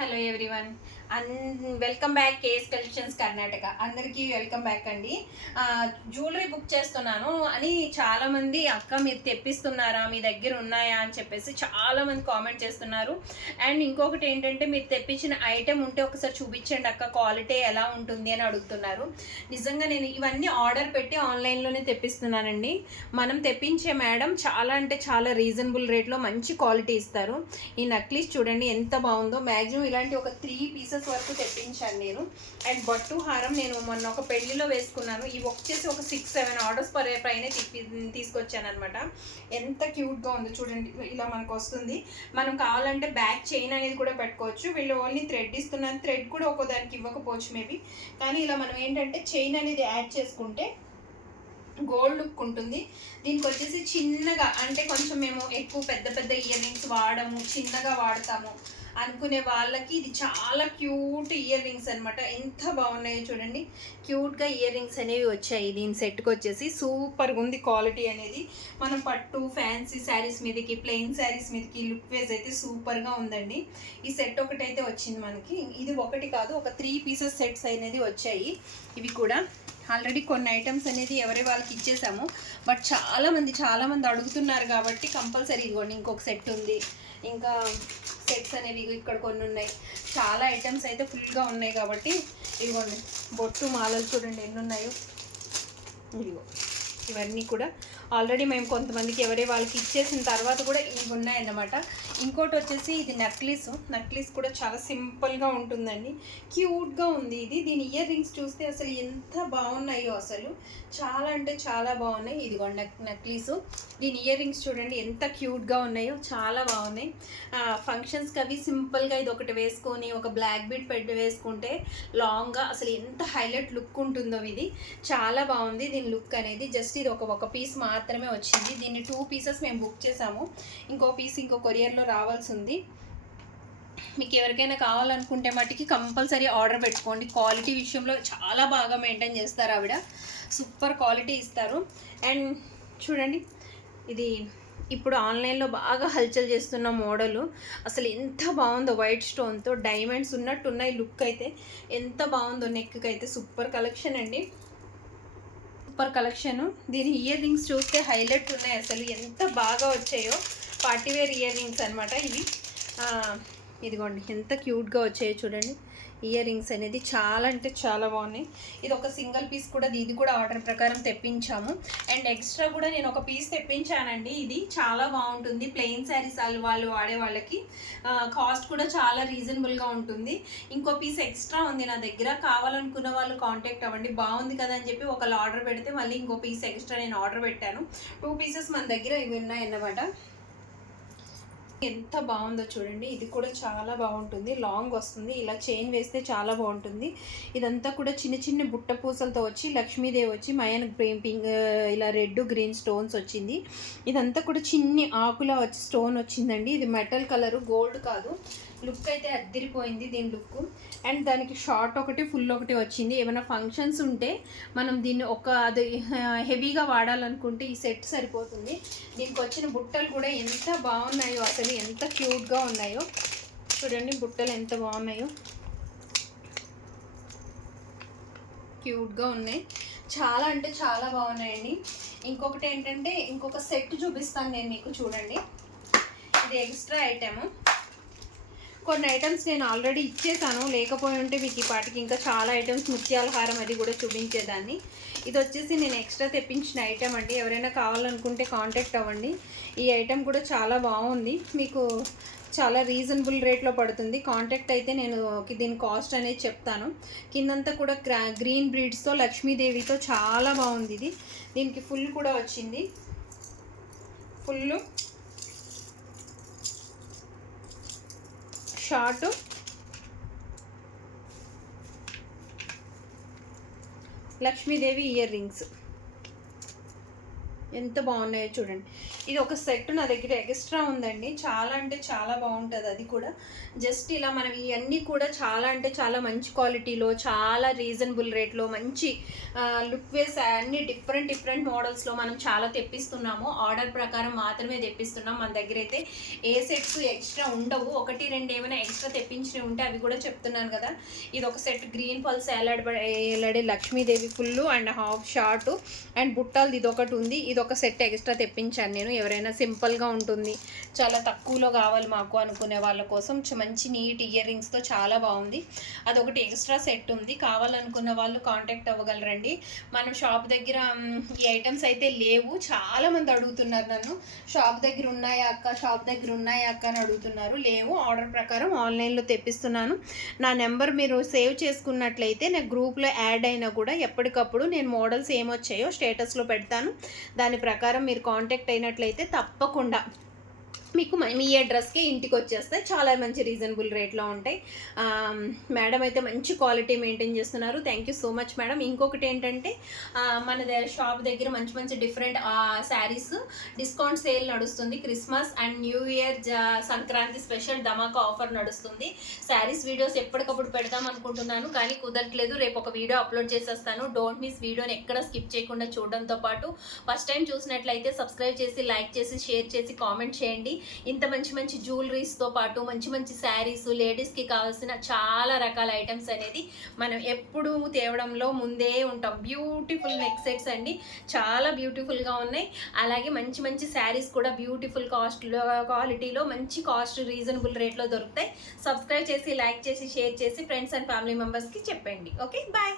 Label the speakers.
Speaker 1: a hi everyone and welcome back K S Collections Karnataka అందరికీ welcome back అండి. Jewellery book చేస్తున్నాను అని చాలామంది అక్క మీరు తెప్పిస్తున్నారా? మీ దగ్గర ఉన్నాయా? అని చెప్పేసి చాలామంది కామెంట్ చేస్తున్నారు. అండ్ ఇంకొకటి ఏంటంటే మీరు తెప్పించిన ఐటెం ఉంటే ఒకసారి చూపించండి అక్క క్వాలిటీ ఎలా ఉంటుంది అని అడుగుతున్నారు. నిజంగా నేను ఇవన్నీ ఆర్డర్ పెట్టి ఆన్లైన్లోనే తెప్పిస్తున్నానండి. మనం తెప్పించే మేడం చాలా అంటే చాలా రీజనబుల్ రేట్లో మంచి క్వాలిటీ ఇస్తారు. ఈ నక్లీస్ చూడండి ఎంత బాగుందో. మ్యాక్సిమం ఇలాంటి ఒక త్రీ పీసెస్ వరకు తెప్పించాను నేను. అండ్ బట్టు హారం నేను మొన్న ఒక పెళ్ళిలో వేసుకున్నాను. ఇవి వచ్చేసి ఒక సిక్స్ సెవెన్ ఆర్డర్స్ పర్ పైన తిప్పి తీసుకొచ్చాను అనమాట ఎంత క్యూట్గా ఉందో చూడండి ఇలా మనకు వస్తుంది. మనం కావాలంటే బ్యాక్ చైన్ అనేది కూడా పెట్టుకోవచ్చు. వీళ్ళు ఓన్లీ థ్రెడ్ ఇస్తున్నారు. థ్రెడ్ కూడా ఒక్కో దానికి ఇవ్వకపోవచ్చు మేబీ. కానీ ఇలా మనం ఏంటంటే చైన్ అనేది యాడ్ చేసుకుంటే గోల్డ్ లుక్ ఉంటుంది. దీనికి వచ్చేసి చిన్నగా అంటే కొంచెం మేము ఎక్కువ పెద్ద పెద్ద ఇయర్ రింగ్స్ వాడము చిన్నగా వాడతాము అనుకునే వాళ్ళకి ఇది చాలా క్యూట్ ఇయర్ రింగ్స్ అనమాట ఎంత బాగున్నాయో చూడండి. క్యూట్గా ఇయర్ రింగ్స్ అనేవి వచ్చాయి. దీని సెట్కి వచ్చేసి సూపర్గా ఉంది క్వాలిటీ అనేది. మనం పట్టు ఫ్యాన్సీ శారీస్ మీదకి ప్లెయిన్ శారీస్ మీదకి లుక్ వేజ్ అయితే సూపర్గా ఉందండి. ఈ సెట్ ఒకటైతే వచ్చింది మనకి. ఇది ఒకటి కాదు ఒక త్రీ పీసెస్ సెట్స్ అనేది వచ్చాయి. ఇవి కూడా ఆల్రెడీ కొన్ని ఐటమ్స్ అనేది ఎవరి వాళ్ళకి ఇచ్చేసాము. బట్ చాలామంది చాలామంది అడుగుతున్నారు కాబట్టి కంపల్సరీ ఇదిగోండి ఇంకొక సెట్ ఉంది. ఇంకా సెట్స్ అనేవి ఇక్కడ కొన్ని ఉన్నాయి. చాలా ఐటమ్స్ అయితే ఫుల్గా ఉన్నాయి కాబట్టి ఇదిగోండి బొట్టు మాలలు చూడండి ఎన్ని ఉన్నాయో. ఇదిగో ఇవన్నీ కూడా ఆల్రెడీ మేము కొంతమందికి ఎవరే వాళ్ళకి ఇచ్చేసిన తర్వాత కూడా ఇవి ఉన్నాయన్నమాట. ఇంకోటి వచ్చేసి ఇది నెక్లెస్. నెక్లెస్ కూడా చాలా సింపుల్గా ఉంటుందండి. క్యూట్గా ఉంది ఇది. దీని ఇయర్ రింగ్స్ చూస్తే అసలు ఎంత బాగున్నాయో అసలు. చాలా అంటే చాలా బాగున్నాయి. ఇదిగో నక్ నక్లీస్. దీని ఇయర్ రింగ్స్ చూడండి ఎంత క్యూట్గా ఉన్నాయో. చాలా బాగున్నాయి. ఫంక్షన్స్కి అవి సింపుల్గా ఇది ఒకటి వేసుకొని ఒక బ్లాక్ బీట్ పెట్టి వేసుకుంటే లాంగ్గా అసలు ఎంత హైలైట్ లుక్ ఉంటుందో ఇది. చాలా బాగుంది. దీని లుక్ అనేది జస్ట్ ఇది ఒక ఒక పీస్ మాత్రమే వచ్చింది. దీన్ని టూ పీసెస్ మేము బుక్ చేసాము. ఇంకో పీస్ ఇంకో కొరియర్లో రావాల్సి ఉంది మీకు ఎవరికైనా కావాలనుకుంటే మట్టికి కంపల్సరీ ఆర్డర్ పెట్టుకోండి. క్వాలిటీ విషయంలో చాలా బాగా మెయింటైన్ చేస్తారు ఆవిడ. సూపర్ క్వాలిటీ ఇస్తారు. అండ్ చూడండి ఇది ఇప్పుడు ఆన్లైన్లో బాగా హల్చల్ చేస్తున్న మోడలు. అసలు ఎంత బాగుందో వైట్ స్టోన్తో డైమండ్స్ ఉన్నట్టున్నాయి లుక్ అయితే. ఎంత బాగుందో నెక్కి అయితే సూపర్ కలెక్షన్ అండి. Super collection. దీని ఇయర్ రింగ్స్ చూస్తే హైలైట్ ఉన్నాయి అసలు. ఎంత బాగా వచ్చాయో. పార్టీవేర్ ఇయర్ రింగ్స్ అనమాట ఇవి. ఇదిగోండి ఎంత క్యూట్గా వచ్చాయో చూడండి. ఇయర్ రింగ్స్ అనేది చాలా అంటే చాలా బాగున్నాయి. ఇది ఒక సింగిల్ పీస్ కూడా ఇది కూడా ఆర్డర్ ప్రకారం తెప్పించాము. అండ్ ఎక్స్ట్రా కూడా నేను ఒక పీస్ తెప్పించానండి. ఇది చాలా బాగుంటుంది. ప్లెయిన్ శారీస్ వాళ్ళు వాళ్ళు వాడే వాళ్ళకి కాస్ట్ కూడా చాలా రీజనబుల్గా ఉంటుంది. ఇంకో పీస్ ఎక్స్ట్రా ఉంది నా దగ్గర. కావాలనుకున్న వాళ్ళు కాంటాక్ట్ అవ్వండి. బాగుంది కదా అని చెప్పి ఒకళ్ళు ఆర్డర్ పెడితే మళ్ళీ ఇంకో పీస్ ఎక్స్ట్రా నేను ఆర్డర్ పెట్టాను. టూ పీసెస్ మన దగ్గర ఇవి ఉన్నాయన్నమాట. ఎంత బాగుందో చూడండి. ఇది కూడా చాలా బాగుంటుంది. లాంగ్ వస్తుంది. ఇలా చైన్ వేస్తే చాలా బాగుంటుంది. ఇదంతా కూడా చిన్న చిన్న బుట్ట పూసలతో వచ్చి లక్ష్మీదేవి వచ్చి మయన్ పింక్ ఇలా రెడ్ గ్రీన్ స్టోన్స్ వచ్చింది. ఇదంతా కూడా చిన్ని ఆకులా వచ్చి స్టోన్ వచ్చిందండి. ఇది మెటల్ కలరు గోల్డ్ కాదు. లుక్ అయితే అద్దరిపోయింది దీని లుక్. అండ్ దానికి షార్ట్ ఒకటి ఫుల్ ఒకటి వచ్చింది. ఏమైనా ఫంక్షన్స్ ఉంటే మనం దీన్ని ఒక అది హెవీగా వాడాలనుకుంటే ఈ సెట్ సరిపోతుంది. దీనికి వచ్చిన బుట్టలు కూడా ఎంత బాగున్నాయో అసలు ఎంత క్యూట్గా ఉన్నాయో. చూడండి బుట్టలు ఎంత బాగున్నాయో. క్యూట్గా ఉన్నాయి. చాలా అంటే చాలా బాగున్నాయండి. ఇంకొకటి ఏంటంటే ఇంకొక సెట్ చూపిస్తాను నేను మీకు చూడండి. ఇది ఎక్స్ట్రా ఐటెము. కొన్ని ఐటమ్స్ నేను ఆల్రెడీ ఇచ్చేసాను. లేకపోయి ఉంటే మీకు ఈ పాటికి ఇంకా చాలా ఐటమ్స్ ముత్యాల హారం అది కూడా చూపించేదాన్ని. ఇది వచ్చేసి నేను ఎక్స్ట్రా తెప్పించిన ఐటమ్ అండి. ఎవరైనా కావాలనుకుంటే కాంటాక్ట్ అవ్వండి. ఈ ఐటమ్ కూడా చాలా బాగుంది. మీకు చాలా రీజనబుల్ రేట్లో పడుతుంది. కాంటాక్ట్ అయితే నేను దీని కాస్ట్ అనేది చెప్తాను. కిందంతా కూడా గ్రా గ్రీన్ బ్రీడ్స్తో లక్ష్మీదేవితో చాలా బాగుంది ఇది. దీనికి ఫుల్ కూడా వచ్చింది. Full short Lakshmidevi ear rings. ఎంత బాగున్నాయో చూడండి. ఇది ఒక సెట్ నా దగ్గర ఎక్స్ట్రా ఉందండి. చాలా అంటే చాలా బాగుంటుంది అది కూడా. జస్ట్ ఇలా మనం ఇవన్నీ కూడా చాలా అంటే చాలా మంచి క్వాలిటీలో చాలా రీజనబుల్ రేట్లో మంచి లుక్ వేస్ అన్ని డిఫరెంట్ డిఫరెంట్ మోడల్స్లో మనం చాలా తెప్పిస్తున్నాము. ఆర్డర్ ప్రకారం మాత్రమే తెప్పిస్తున్నాం. మన దగ్గర అయితే ఏ సెట్స్ ఎక్స్ట్రా ఉండవు. ఒకటి రెండు ఏమైనా ఎక్స్ట్రా తెప్పించినవి ఉంటే అవి కూడా చెప్తున్నాను కదా. ఇది ఒక సెట్ గ్రీన్ పల్స్ సాలడ్ ఎలాడే Lakshmidevi full and half short and బుట్టాలది ఇది ఒకటి ఉంది. ఇది ఒక సెట్ ఎక్స్ట్రా తెప్పించాను నేను. ఎవరైనా సింపుల్గా ఉంటుంది. చాలా తక్కువలో కావాలి మాకు అనుకునే వాళ్ళ కోసం. మంచి నీట్ ఇయర్ రింగ్స్తో చాలా బాగుంది. అదొకటి ఎక్స్ట్రా సెట్ ఉంది. కావాలనుకున్న వాళ్ళు కాంటాక్ట్ అవ్వగలరండి. మనం షాప్ దగ్గర ఈ ఐటమ్స్ అయితే లేవు. చాలా మంది అడుగుతున్నారు నన్ను. షాప్ దగ్గర ఉన్నాయా అక్క? షాప్ దగ్గర ఉన్నాయా అక్క అని అడుగుతున్నారు. లేవు. ఆర్డర్ ప్రకారం ఆన్లైన్లో తెప్పిస్తున్నాను. నా నెంబర్ మీరు సేవ్ చేసుకున్నట్లయితే నా గ్రూప్లో యాడ్ అయినా కూడా ఎప్పటికప్పుడు నేను మోడల్స్ ఏమొచ్చాయో స్టేటస్లో పెడతాను. దాని ప్రకారం మీరు కాంటాక్ట్ అయినట్లయితే తప్పకుండా. మీకు మ- మీ అడ్రస్కి ఇంటికి వచ్చేస్తే చాలా మంచి రీజనబుల్ రేట్లో ఉంటాయి. మేడం అయితే మంచి క్వాలిటీ మెయింటైన్ చేస్తున్నారు. Thank you so much madam. ఇంకొకటి ఏంటంటే మన షాప్ దగ్గర మంచి మంచి డిఫరెంట్ శారీస్ డిస్కౌంట్ సేల్ నడుస్తుంది. Christmas and new year Sankranti special Dhamaka offer నడుస్తుంది. శారీస్ వీడియోస్ ఎప్పటికప్పుడు పెడదాం అనుకుంటున్నాను కానీ కుదరట్లేదు. రేపు ఒక వీడియో అప్లోడ్ చేసేస్తాను. డోంట్ మిస్ వీడియోని ఎక్కడ స్కిప్ చేయకుండా చూడడంతో పాటు. ఫస్ట్ టైం చూసినట్లయితే సబ్స్క్రైబ్ చేసి లైక్ చేసి షేర్ చేసి కామెంట్ చేయండి. ఇంత మంచి మంచి జ్యువెలరీస్తో పాటు మంచి మంచి శారీస్ లేడీస్కి కావాల్సిన చాలా రకాల ఐటమ్స్ అనేది మనం ఎప్పుడూ తేవడంలో ముందే ఉంటాం. బ్యూటిఫుల్ నెక్ సెట్స్ అండి. చాలా బ్యూటిఫుల్గా ఉన్నాయి. అలాగే మంచి మంచి శారీస్ కూడా బ్యూటిఫుల్ కాస్ట్లో క్వాలిటీలో మంచి కాస్ట్ రీజనబుల్ రేట్లో దొరుకుతాయి. సబ్స్క్రైబ్ చేసి లైక్ చేసి షేర్ చేసి ఫ్రెండ్స్ అండ్ ఫ్యామిలీ మెంబర్స్కి చెప్పండి. Okay bye